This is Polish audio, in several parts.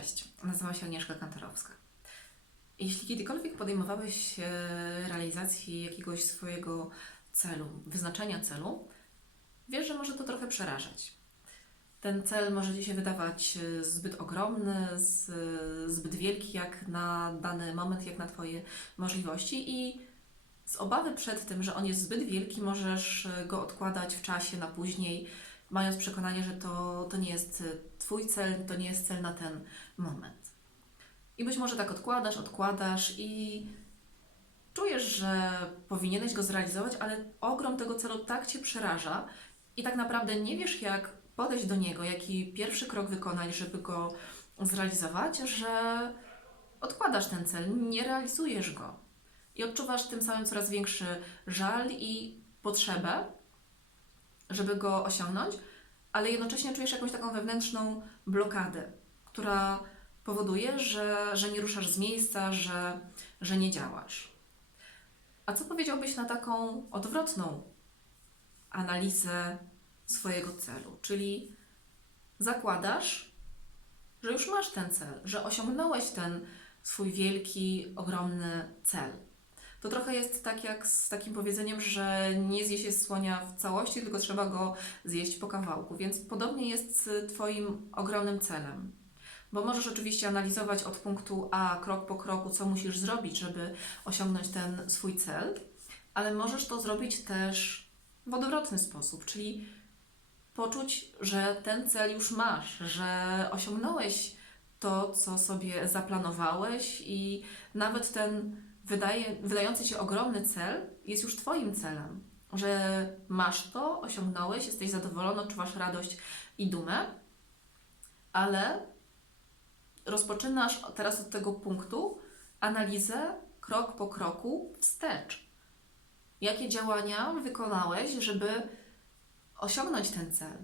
Cześć, nazywam się Agnieszka Kantorowska. Jeśli kiedykolwiek podejmowałeś się realizacji jakiegoś swojego celu, wyznaczenia celu, wiesz, że może to trochę przerażać. Ten cel może Ci się wydawać e, zbyt ogromny, z- zbyt wielki jak na dany moment, jak na Twoje możliwości i z obawy przed tym, że on jest zbyt wielki, możesz e, go odkładać w czasie na później, mając przekonanie, że to, to nie jest e, Twój cel, to nie jest cel na ten moment. I być może tak odkładasz, odkładasz i czujesz, że powinieneś go zrealizować, ale ogrom tego celu tak Cię przeraża i tak naprawdę nie wiesz, jak podejść do niego, jaki pierwszy krok wykonać, żeby go zrealizować, że odkładasz ten cel, nie realizujesz go. I odczuwasz tym samym coraz większy żal i potrzebę, żeby go osiągnąć, ale jednocześnie czujesz jakąś taką wewnętrzną blokadę, która powoduje, że, że nie ruszasz z miejsca, że, że nie działasz. A co powiedziałbyś na taką odwrotną analizę swojego celu? Czyli zakładasz, że już masz ten cel, że osiągnąłeś ten swój wielki, ogromny cel. To trochę jest tak jak z takim powiedzeniem, że nie zje się słonia w całości, tylko trzeba go zjeść po kawałku. Więc podobnie jest z Twoim ogromnym celem. Bo możesz oczywiście analizować od punktu A, krok po kroku, co musisz zrobić, żeby osiągnąć ten swój cel, ale możesz to zrobić też w odwrotny sposób, czyli poczuć, że ten cel już masz, że osiągnąłeś to, co sobie zaplanowałeś i nawet ten wydaje, wydający się ogromny cel jest już Twoim celem, że masz to, osiągnąłeś, jesteś zadowolony, odczuwasz radość i dumę, ale rozpoczynasz teraz od tego punktu analizę krok po kroku wstecz. Jakie działania wykonałeś, żeby osiągnąć ten cel?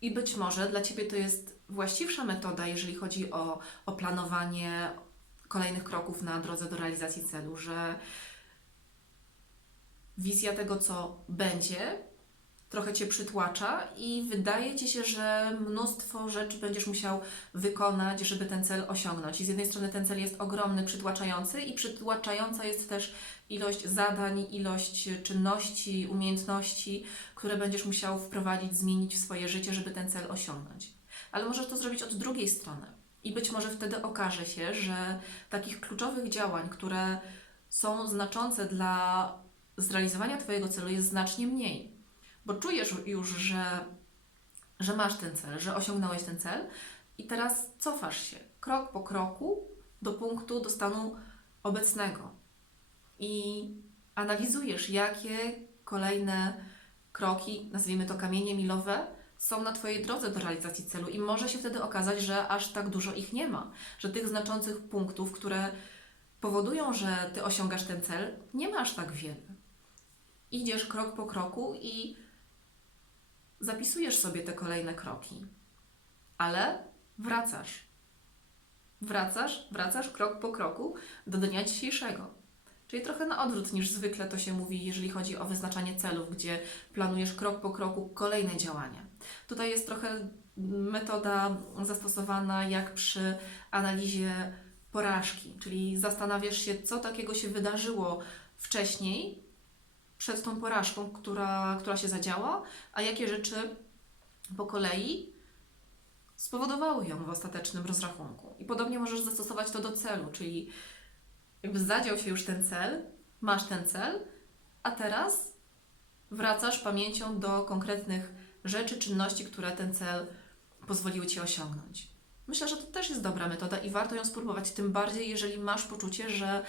I być może dla Ciebie to jest właściwsza metoda, jeżeli chodzi o, o planowanie kolejnych kroków na drodze do realizacji celu, że wizja tego, co będzie, trochę Cię przytłacza i wydaje Ci się, że mnóstwo rzeczy będziesz musiał wykonać, żeby ten cel osiągnąć. I z jednej strony ten cel jest ogromny, przytłaczający i przytłaczająca jest też ilość zadań, ilość czynności, umiejętności, które będziesz musiał wprowadzić, zmienić w swoje życie, żeby ten cel osiągnąć. Ale możesz to zrobić od drugiej strony. I być może wtedy okaże się, że takich kluczowych działań, które są znaczące dla zrealizowania Twojego celu, jest znacznie mniej. Bo czujesz już, że, że masz ten cel, że osiągnąłeś ten cel i teraz cofasz się krok po kroku do punktu, do stanu obecnego. I analizujesz, jakie kolejne kroki, nazwijmy to kamienie milowe, są na Twojej drodze do realizacji celu i może się wtedy okazać, że aż tak dużo ich nie ma, że tych znaczących punktów, które powodują, że Ty osiągasz ten cel, nie ma aż tak wiele. Idziesz krok po kroku i zapisujesz sobie te kolejne kroki, ale wracasz. Wracasz, wracasz krok po kroku do dnia dzisiejszego. Czyli trochę na odwrót niż zwykle to się mówi, jeżeli chodzi o wyznaczanie celów, gdzie planujesz krok po kroku kolejne działania. Tutaj jest trochę metoda zastosowana jak przy analizie porażki, czyli zastanawiasz się, co takiego się wydarzyło wcześniej, przed tą porażką, która, która się zadziała, a jakie rzeczy po kolei spowodowały ją w ostatecznym rozrachunku. I podobnie możesz zastosować to do celu, czyli jakby zadział się już ten cel, masz ten cel, a teraz wracasz pamięcią do konkretnych rzeczy, czynności, które ten cel pozwoliły Ci osiągnąć. Myślę, że to też jest dobra metoda i warto ją spróbować, tym bardziej jeżeli masz poczucie, że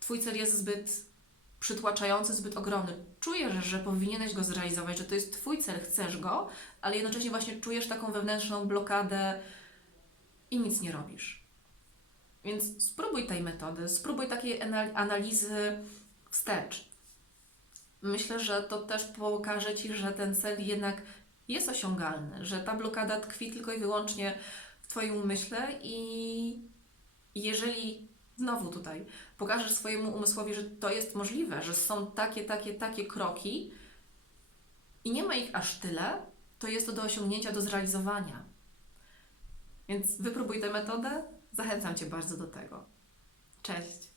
Twój cel jest zbyt przytłaczający, zbyt ogromny. Czujesz, że powinieneś go zrealizować, że to jest Twój cel, chcesz go, ale jednocześnie właśnie czujesz taką wewnętrzną blokadę i nic nie robisz. Więc spróbuj tej metody, spróbuj takiej anal- analizy wstecz. Myślę, że to też pokaże Ci, że ten cel jednak jest osiągalny, że ta blokada tkwi tylko i wyłącznie w Twoim umyśle i jeżeli znowu tutaj pokażesz swojemu umysłowi, że to jest możliwe, że są takie, takie, takie kroki i nie ma ich aż tyle, to jest to do osiągnięcia, do zrealizowania. Więc wypróbuj tę metodę. Zachęcam Cię bardzo do tego. Cześć!